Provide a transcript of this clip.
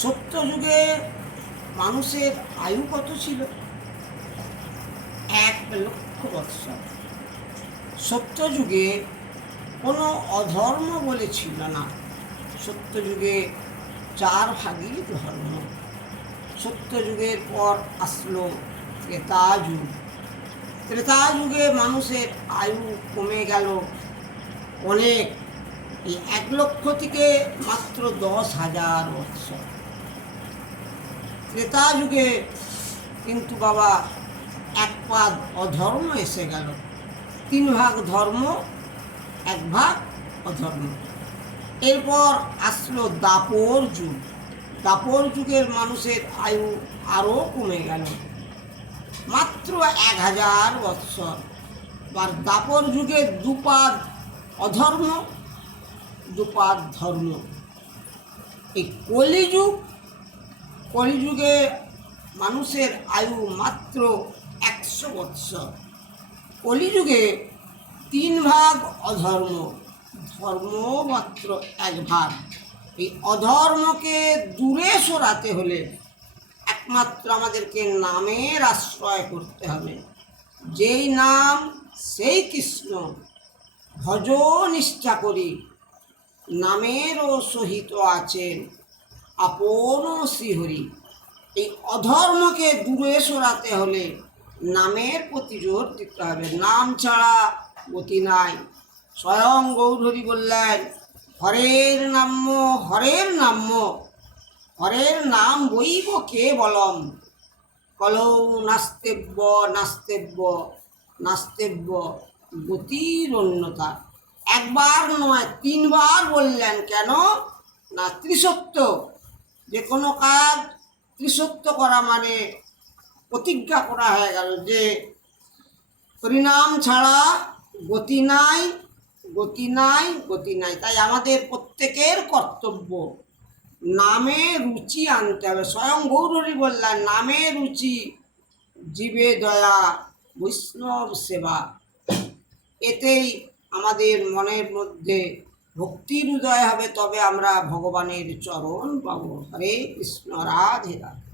সত্যযুগে মানুষের আয়ু কত ছিল? 1,00,000 বৎসর। সত্যযুগে কোনো অধর্ম বলে ছিল না। সত্যযুগে 4 ভাগই ধর্ম। সত্যযুগের পর আসলো ত্রেতা যুগ। ত্রেতা যুগে মানুষের আয়ু কমে গেল অনেক। এই 1,00,000 থেকে মাত্র 10,000 বৎসর। ত্রেতা যুগে কিন্তু বাবা এক পাদ অধর্ম এসে গেল। 3 ভাগ ধর্ম, 1 ভাগ অধর্ম। এরপর আসলো দাপর যুগ। দাপর যুগের মানুষের আয়ু আরও কমে গেল, মাত্র 1,000 বৎসর। আর দাপর যুগে 2 পাদ অধর্ম, 2 পাদ ধর্ম। এই কলিযুগ, কলিযুগে মানুষের আয়ু মাত্র 100 বৎসর। কলিযুগে 3 ভাগ অধর্ম, ধর্ম মাত্র 1 ভাগ। এই অধর্মকে দূরে সরাতে হলে একমাত্র আমাদেরকে নামের আশ্রয় করতে হবে। যেই নাম সেই কৃষ্ণ, ভজ নিষ্ঠা করি, নামেরও সহিত আছেন আপন শ্রীহরি। এই অধর্মকে দূরে সরাতে হলে নামের প্রতি জোর দিতে হবে। নাম ছাড়া গতি নাই। স্বয়ং গৌরহরি বললেন, হরের নাম্য, হরের নাম্য, হরের নাম বইব কেবলম, কলৌ নাস্তেব্য নাস্তেব্য নাস্তেব্য গতির অন্যতা। একবার নয়, 3 বার বললেন। কেন না, ত্রিসত্য। যে কোনো কাজ ত্রিসত্য করা মানে প্রতিজ্ঞা করা হয়ে গেল যে হরিনাম ছাড়া গতি নাই, গতি নাই, গতি নাই। তাই আমাদের প্রত্যেকের কর্তব্য নামে রুচি আনতে হবে। স্বয়ং গৌরহরি বললেন, নামে রুচি, জীবে দয়া, বৈষ্ণব সেবা। এতেই আমাদের মনের মধ্যে ভক্তির উদয় হবে, তবে আমরা ভগবানের চরণ পাবো। হরে কৃষ্ণ, রাধে রাধে।